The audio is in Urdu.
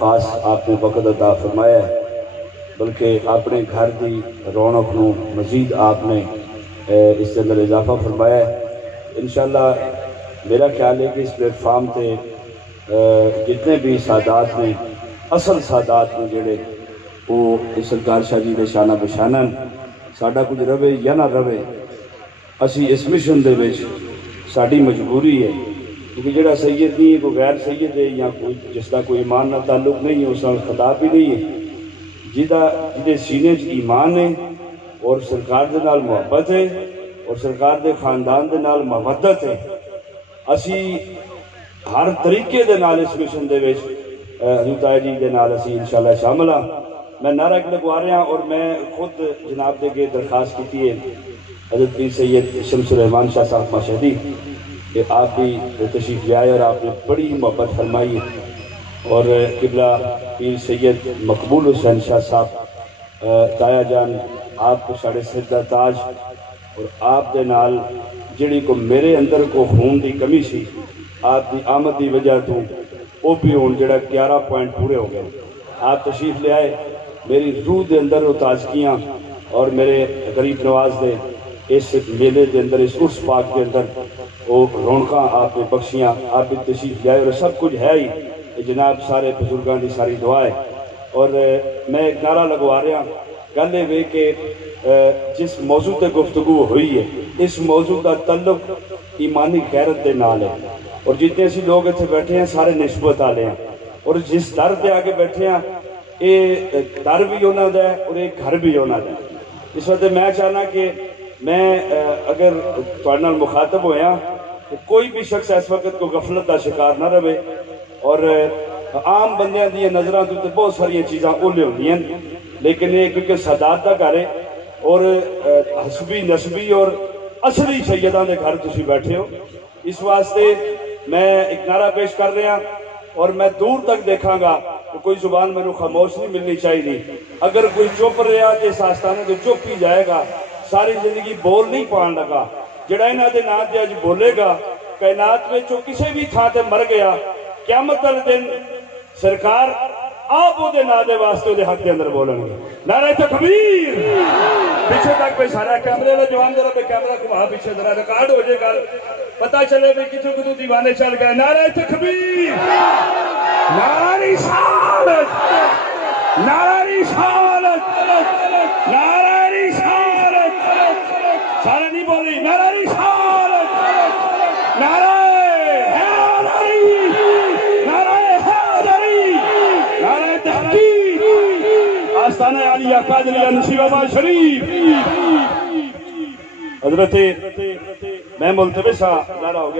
خاص آپ نے وقت عطا فرمایا ہے، بلکہ اپنے گھر کی رونق نو مزید آپ نے اس کے اندر اضافہ فرمایا ہے۔ انشاءاللہ میرا خیال ہے کہ اس پلیٹ فارم تے جتنے بھی سادات نے، اصل سادات نے جڑے وہ سرکار شاہ جی دے شانہ بشانن، ساڈا کچھ رہے یا نہ رہے، اسی اس مشن دے وچ ساڈی مجبوری ہے، کیونکہ جڑا سید نہیں ہے کوئی غیر سید ہے یا کوئی جس کا کوئی ایمان نہ تعلق نہیں ہے، اس کا خطاب بھی نہیں ہے، جدے سینے چ ایمان ہے اور سرکار دے نال محبت ہے اور سرکار دے خاندان دے نال مودت ہے، اسی ہر طریقے دے نال اس مشن دے وچ حضور تایا جی دے نال اسی انشاءاللہ شامل ہاں۔ میں نعرہ لگوا رہا اور میں خود جناب دے کے درخواست کی ہے حضرت پیر سید شمس الرحمان شاہ صاحب ماشہدی کہ آپ بھی تشریف لے آئے اور آپ نے بڑی محبت فرمائی اور قبلہ پیر سید مقبول حسین شاہ صاحب تایا جان آپ کو ساڑھے سر دا تاج، اور آپ دے نال جڑی کو میرے اندر کو خون دی کمی سی آپ دی آمد دی وجہ تو وہ بھی ہون جڑا 11 پوائنٹ پورے ہو گئے۔ آپ تشریف لے آئے، میری روح دے اندر وہ تازگیاں اور میرے غریب نواز دے اس میلے دے اندر اس عرس پاک دے اندر وہ رونقاں آپ نے بخشیاں، آپ بھی تشریف لے آئے اور سب کچھ ہے ہی جناب سارے بزرگاں دی ساری دعا ہے۔ اور میں ایک نعرہ لگوا رہا گل یہ کہ جس موضوع تے گفتگو ہوئی ہے اس موضوع کا تعلق ایمانی غیرت دے نال ہے، اور جتنے اسی لوگ اتنے بیٹھے ہیں سارے نسبت والے ہیں، اور جس در دے آگے بیٹھے ہیں یہ در بھی ہونا دا ہے اور ایک گھر بھی ہونا دا ہے۔ اس وقت میں چاہنا کہ میں اگر تواڈے نال مخاطب ہویا تو کوئی بھی شخص اس وقت کو غفلت کا شکار نہ رہے، اور عام بندیاں دی نظراں تو بہت ساری چیزاں اولے ہوندی ہیں، لیکن یہ کیونکہ سادات دا گھر ہے اور حسبی نسبی اور اصلی سیداں دے گھر تسی بیٹھے ہو، اس واسطے میں ایک نعرہ پیش کر رہا اور میں دور تک دیکھاں گا تو کوئی زبان میں خاموش نہیں ملنی چاہیے۔ اگر کوئی چپ رہا کہ اس آستانے تو چپ ہی جائے گا، ساری زندگی بول نہیں پان لگا، جڑا انہاں دے نام تے اج بولے گا کائنات میں جو کسی بھی تھان تے مر گیا، قیامت والے دن سرکار آپ وہ دے نا دے واسطے دے حق دے اندر بولن گے۔ نعرہ تکبیر! پیچھے تک پہ سارا کیمرے میں جوان ذرا پہ کیمرہ کو پیچھے ذرا ریکارڈ ہو جائے گا، پتہ چلے بھی کتوں کتوں دیوانے چل گئے۔ نعرہ تکبیر! نعرہ رسالت! نعرہ رسالت! نعرہ رسالت! سارے نہیں بولی، نعرہ رسالت! نعرہ حیدری! نعرہ حیدری! نعرہ تحقیق! آستانہ عالیہ قادریہ نصیب آباد شریف! حضرت میں ملتمس نعرہ ہو گیا۔